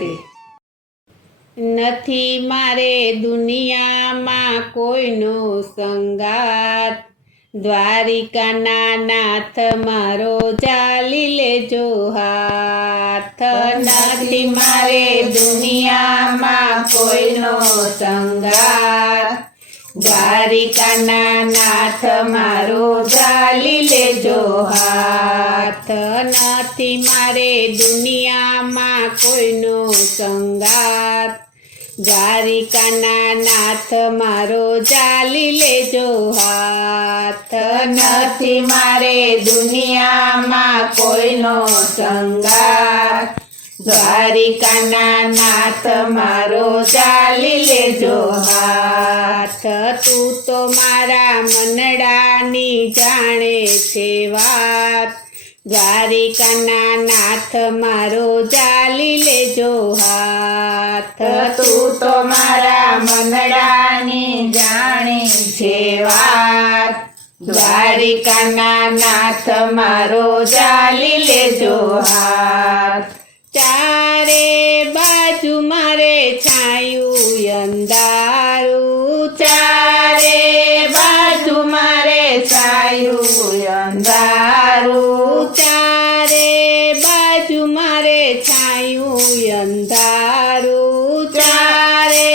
રાધે. નથી મારે દુનિયામાં કોઈનો સંગાત, દ્વારિકાના નાથ મારો ચાલી લેજો હાથ. નથી મારે દુનિયામાં કોઈનો સંગાત, દ્વારિકાના નાથ મારો ચાલી લેજો હાથ. નથી મારે દુનિયામાં કોઈનો સંગાત, દ્વારિકાના નાથ મારો ચાલી લેજો હાથ. નથી મારે દુનિયામાં કોઈનો સંગાત, દ્વારિકાના નાથ મારો ચાલી લેજો હાથ. તું તો મારા મનડાની જાણે છે વાત, દ્વારિકાના નાથ મારો ચાલી લેજો હાથ. તું તો મારા મનડાની જાણી છે વાત, દ્વારિકાના નાથ મારો ચાલી લેજો હાથ. ચારે બાજુ મારે છાયું અંધારું, ચારે બાજુ મારે છાયું અંધારું, ચારે બાજુ મારે છાયું અંધારું, ચારે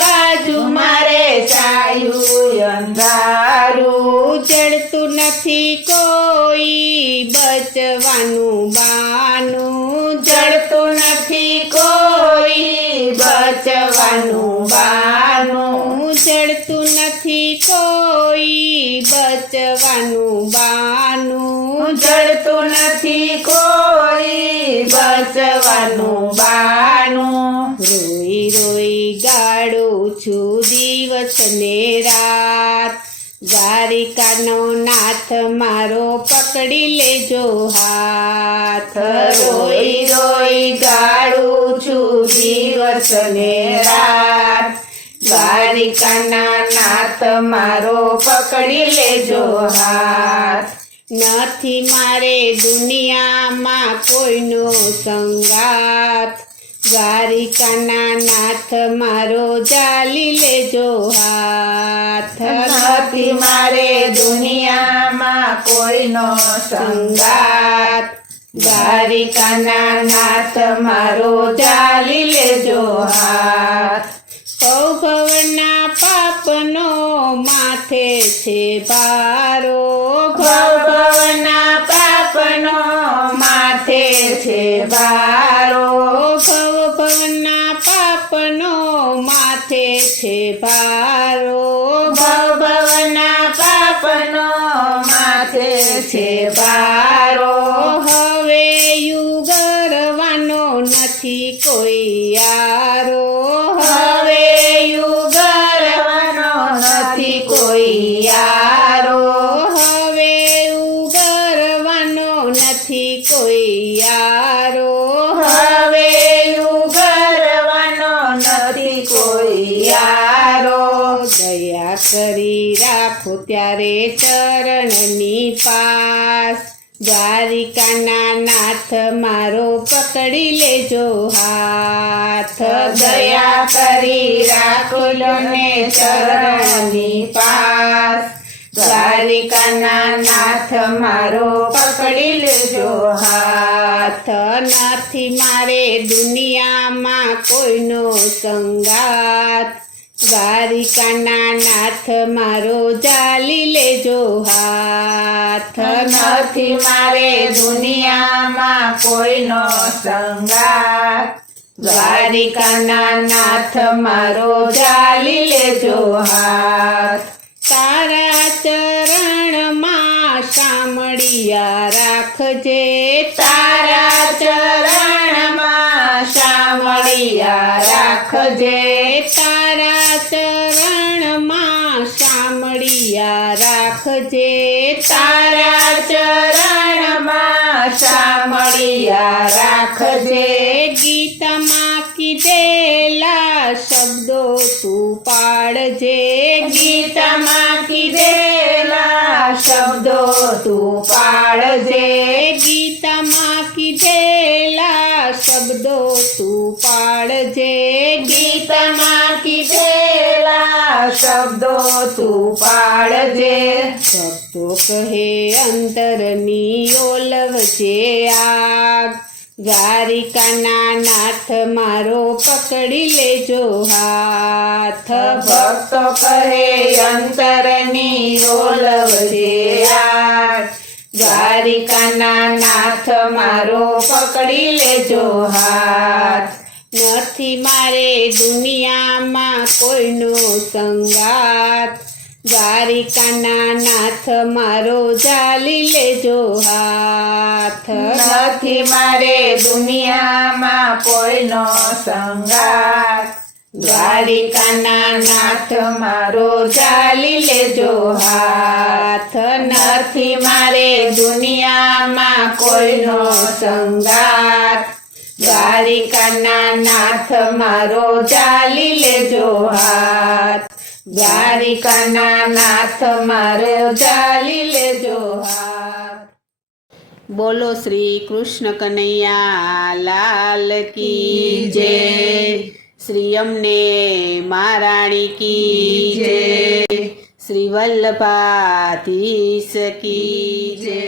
બાજુ મારે છાયું અંધારું. જડતું નથી કોઈ બચવાનું બાનું, જડતું નથી કોઈ બચવાનું બાનું, જડતું નથી કોઈ બચવાનું બાનું, જડતું નથી કોઈ બચવાનું બાનું. રોઈ રોઈ ગાળું છું દિવસ ને રાત, દ્વારિકાનો નાથ મારો પકડી લેજો હાથ. રોઈ રોઈ ગાળું છું દિવસ ને રાત, દ્વારિકાના નાથ મારો પકડી લેજો હાથ. નથી મારે દુનિયામાં કોઈનો સંગાત, દ્વારિકાના નાથ મારો ચાલી લેજો હાથ. નથી મારે દુનિયામાં કોઈનો સંગાત, દ્વારિકાના નાથ મારો ચાલી લેજો હાથ. ભવના પાપનો માથે છે ભારો, ભવના પાપનો માથે છે ભારો, ભવના પાપનો માથે છે ભારો, ભવના પાપનો માથે છે ભારો. હવે યુગરવાનો નથી કોઈ યારો, હવે યુગરવાનો નથી કોઈ યારો, હવે ઉગરવાનો નથી કોઈ યારો, હવે ઉગરવાનો નથી કોઈ યારો. દયા કરી રાખો ત્યારે ચરણની પાસ, દ્વારિકાના નાથ મારો પકડી લેજો હાથ. દયા કરી રાખો ને ચરણની પાસ, દ્વારિકાના નાથ મારો પકડી લેજો હાથ. નથી મારે દુનિયામાં કોઈનો સંગાત, દ્વારિકાના નાથ મારો ચાલી લેજો હાથ. નથી મારે દુનિયામાં કોઈનો સંગાત, દ્વારિકાના નાથ મારો ચાલી લેજો હાથ. તારા ચરણમાં શામળિયા રાખજે, તારા ચરણમાં શામળિયા રાખજે, તારા ચરણમાં શામળિયા રાખજે, તારા ચરણમાં શામળિયા રાખજે. ગીતામાં કીધેલા શબ્દો તું પાડજે, ગીતામાં કીધેલા શબ્દો તું પાડજે, ગીતામાં કીધેલા શબ્દો તું પાડજે, ગીતમાં કીધેલા શબ્દો તું પાડજે. ભક્તો કહે અંતરની ઓલવજે આગ, દ્વારિકાના નાથ મારો પકડી લેજો હાથ. ભક્તો કહે અંતરની ઓલવજે આગ, દ્વારિકાના નાથ મારો પકડી લેજો હાથ. નથી મારે દુનિયામાં કોઈનો સંગાત, દ્વારિકાના નાથ મારો ઝાલી લેજો હાથ. નથી મારે દુનિયામાં કોઈનો સંગાત, દ્વારિકાના નાથ મારો ઝાલી લેજો હાથ. નથી મારે દુનિયામાં કોઈનો સંગાત, દ્વારિકાના નાથ મારો ઝાલી લેજો હાથ. દ્વારિકાના નાથ મારો ઝાલી લેજો હાથ. બોલો શ્રી કૃષ્ણ કનૈયા લાલ કી જય, શ્રી અમને મહારાણી કી જય, શ્રી વલ્લભાધીશ કી જય.